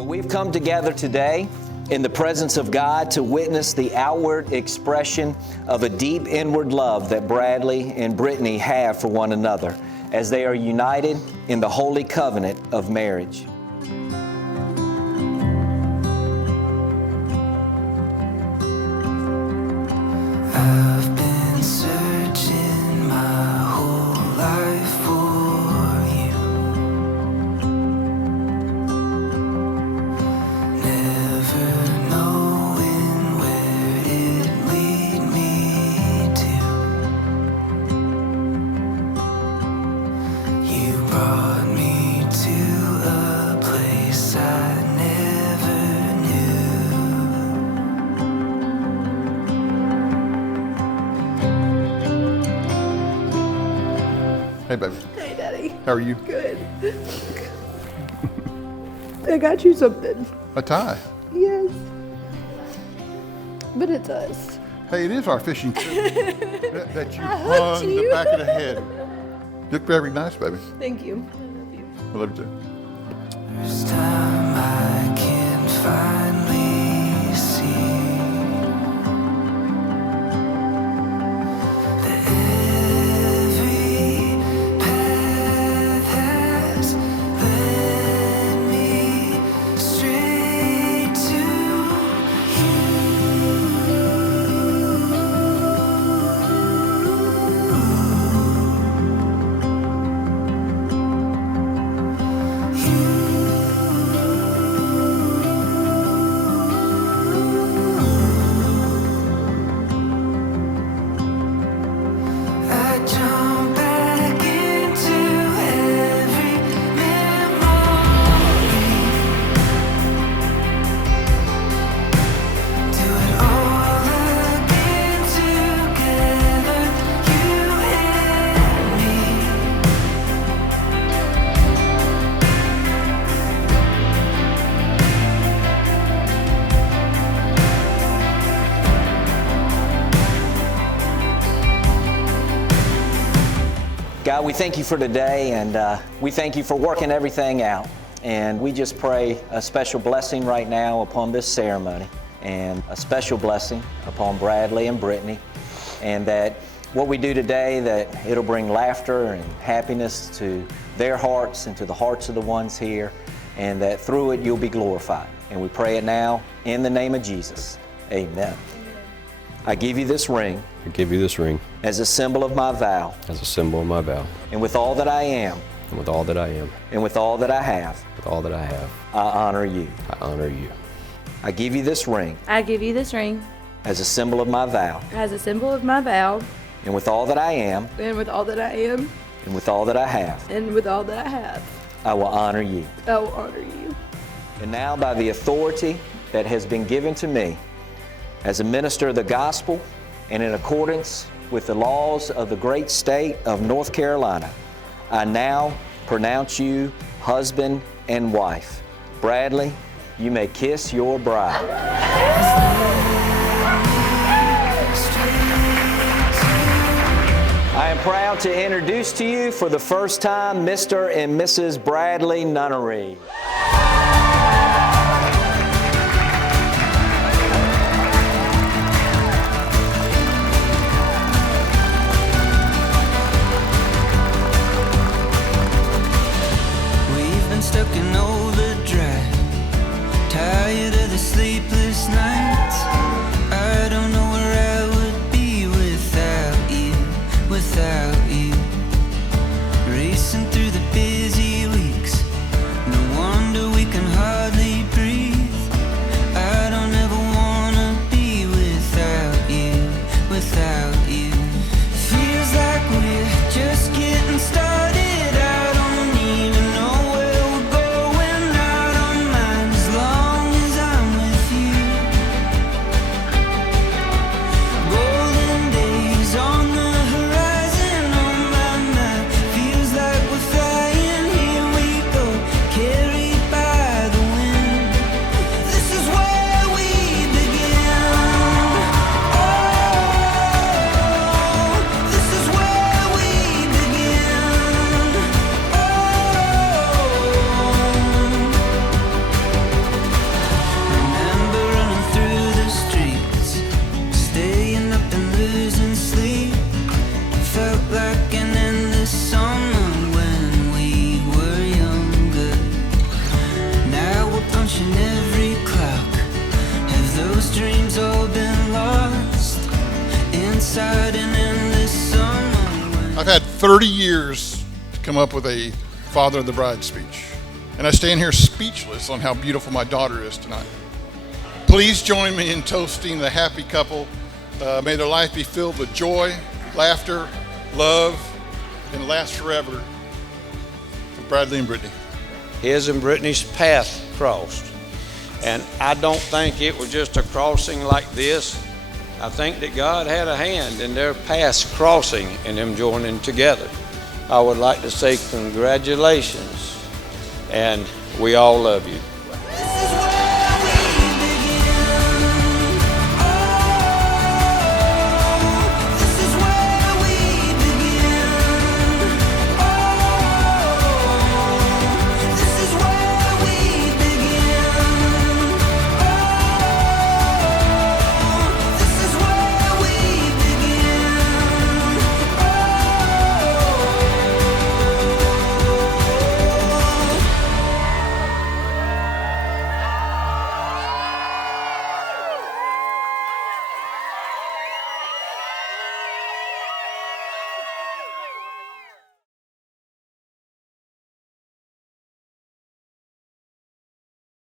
Well, we've come together today in the presence of God to witness the outward expression of a deep inward love that Bradley and Brittany have for one another as they are united in the holy covenant of marriage. I've been searching my whole life for you, never knowing where it'd lead me to. You brought me to a place I never knew. Hey, baby. Hey, Daddy. How are you? Good. I got you something. A tie. Yes. But it's us. Hey, it is our fishing trip that you I hooked hung the you. back of the head. You look very nice, baby. Thank you. I love you. I love you too. First time I can finally see that every path has led me straight to I jump back into every memory. Do it all again together, you and me. God, we thank you for today, and we thank you for working everything out. And we just pray a special blessing right now upon this ceremony, and a special blessing upon Bradley and Brittany, and that what we do today, that it'll bring laughter and happiness to their hearts and to the hearts of the ones here, and that through it you'll be glorified. And we pray it now in the name of Jesus. Amen. I give you this ring I give you this ring as a symbol of my vow, as a symbol of my vow, and with all that I am, and with all that I am, and with all that I have, with all that I have, I honor you. I honor you. I give you this ring I give you this ring as a symbol of my vow, as a symbol of my vow, and with all that I am, and with all that I am, and with all that I have, and with all that I have, I will honor you. I will honor you. And now, by the authority that has been given to me as a minister of the gospel, and in accordance with the laws of the great state of North Carolina, I now pronounce you husband and wife. Bradley, you may kiss your bride. I am proud to introduce to you for the first time Mr. and Mrs. Bradley Nunnery. We've been stuck in overdrive, tired of the sleepless nights. I don't know where I would be without you, without you. Racing through the busy weeks, no wonder we can hardly breathe. I don't ever wanna be without you, without you. Feels like we're just getting started. I don't even know where we're going. I don't mind as long as I'm with you. Golden days on the horizon, oh 30 years to come up with a Father of the Bride speech. And I stand here speechless on how beautiful my daughter is tonight. Please join me in toasting the happy couple. May their life be filled with joy, laughter, love, and last forever. For Bradley and Brittany. His and Brittany's path crossed. And I don't think it was just a crossing like this. I think that God had a hand in their paths crossing and them joining together. I would like to say congratulations, and we all love you.